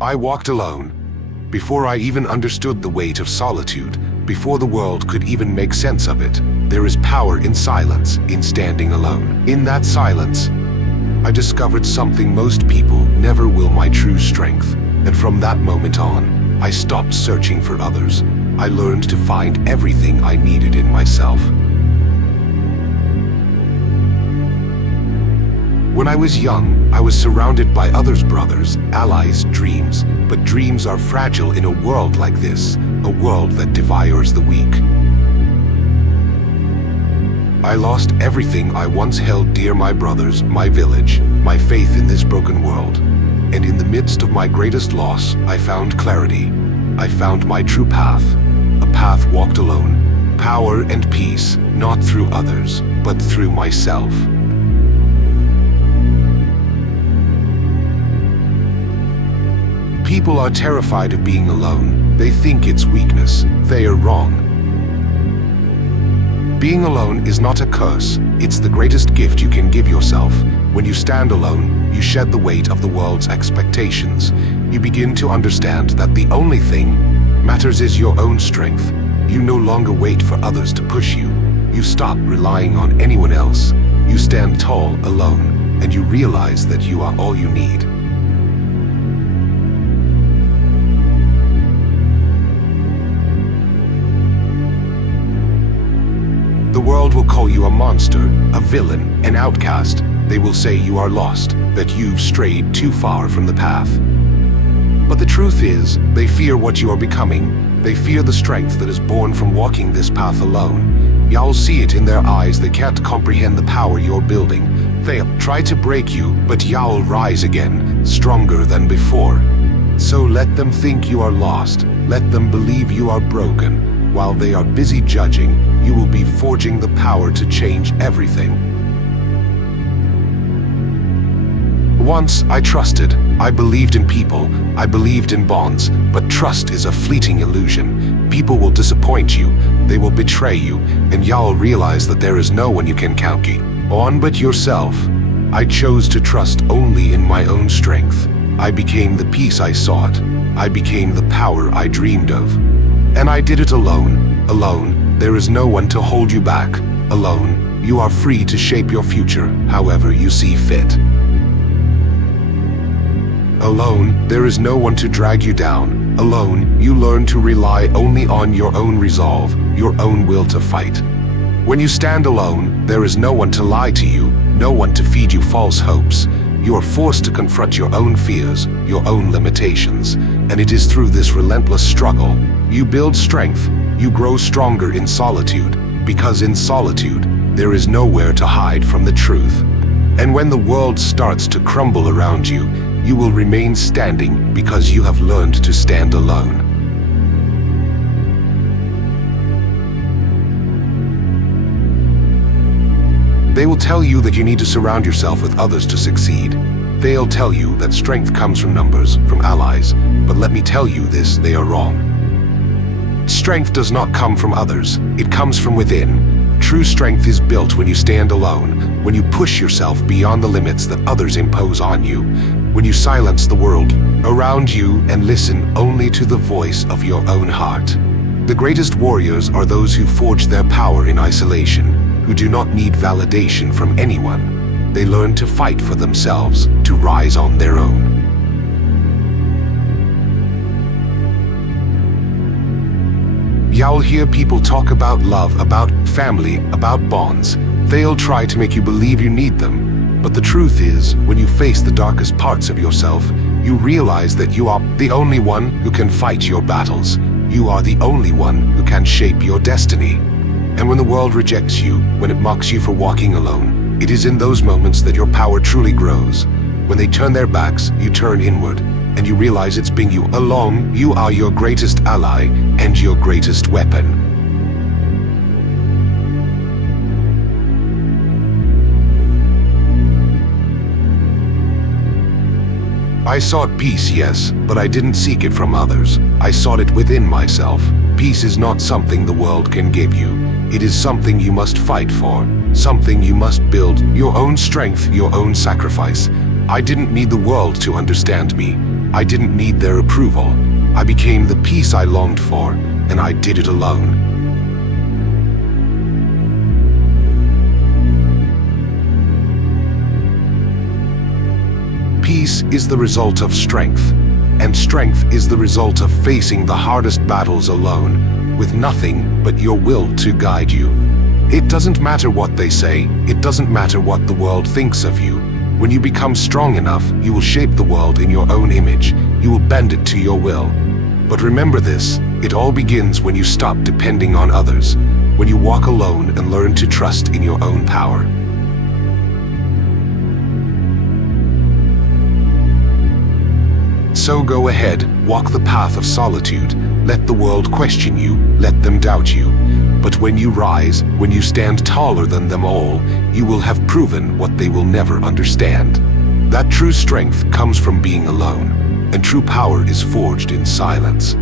I walked alone. Before I even understood the weight of solitude, before the world could even make sense of it, there is power in silence, in standing alone. In that silence, I discovered something most people never will: my true strength. And from that moment on, I stopped searching for others. I learned to find everything I needed in myself. When I was young, I was surrounded by others' brothers, allies, dreams. But dreams are fragile in a world like this, a world that devours the weak. I lost everything I once held dear: my brothers, my village, my faith in this broken world. And in the midst of my greatest loss, I found clarity. I found my true path, a path walked alone. Power and peace, not through others, but through myself. People are terrified of being alone. They think it's weakness. They are wrong. Being alone is not a curse. It's the greatest gift you can give yourself. When you stand alone, you shed the weight of the world's expectations. You begin to understand that the only thing matters is your own strength. You no longer wait for others to push you. You stop relying on anyone else. You stand tall alone, and you realize that you are all you need. The world will call you a monster, a villain, an outcast. They will say you are lost, that you've strayed too far from the path. But the truth is, they fear what you are becoming. They fear the strength that is born from walking this path alone. You'll see it in their eyes. They can't comprehend the power you're building. They'll try to break you, but you'll rise again, stronger than before. So let them think you are lost. Let them believe you are broken. While they are busy judging, you will be forging the power to change everything. Once I trusted, I believed in people, I believed in bonds, but trust is a fleeting illusion. People will disappoint you, they will betray you, and you'll realize that there is no one you can count on but yourself. I chose to trust only in my own strength. I became the peace I sought. I became the power I dreamed of. And I did it alone. Alone, there is no one to hold you back. Alone, you are free to shape your future however you see fit. Alone, there is no one to drag you down. Alone, you learn to rely only on your own resolve, your own will to fight. When you stand alone, there is no one to lie to you, no one to feed you false hopes. You are forced to confront your own fears, your own limitations, and it is through this relentless struggle you build strength. You grow stronger in solitude, because in solitude, there is nowhere to hide from the truth. And when the world starts to crumble around you, you will remain standing because you have learned to stand alone. They will tell you that you need to surround yourself with others to succeed. They'll tell you that strength comes from numbers, from allies, but let me tell you this, they are wrong. Strength does not come from others, it comes from within. True strength is built when you stand alone, when you push yourself beyond the limits that others impose on you, when you silence the world around you and listen only to the voice of your own heart. The greatest warriors are those who forge their power in isolation, who do not need validation from anyone. They learn to fight for themselves, to rise on their own. You'll hear people talk about love, about family, about bonds. They'll try to make you believe you need them. But the truth is, when you face the darkest parts of yourself, you realize that you are the only one who can fight your battles. You are the only one who can shape your destiny. And when the world rejects you, when it mocks you for walking alone, it is in those moments that your power truly grows. When they turn their backs, you turn inward, and you realize it's being you alone. You are your greatest ally and your greatest weapon. I sought peace, yes, but I didn't seek it from others. I sought it within myself. Peace is not something the world can give you. It is something you must fight for, something you must build, your own strength, your own sacrifice. I didn't need the world to understand me. I didn't need their approval. I became the peace I longed for, and I did it alone. Peace is the result of strength, and strength is the result of facing the hardest battles alone, with nothing but your will to guide you. It doesn't matter what they say, it doesn't matter what the world thinks of you. When you become strong enough, you will shape the world in your own image. You will bend it to your will. But remember this, it all begins when you stop depending on others, when you walk alone and learn to trust in your own power. So go ahead, walk the path of solitude. Let the world question you, let them doubt you. But when you rise, when you stand taller than them all, you will have proven what they will never understand. That true strength comes from being alone, and true power is forged in silence.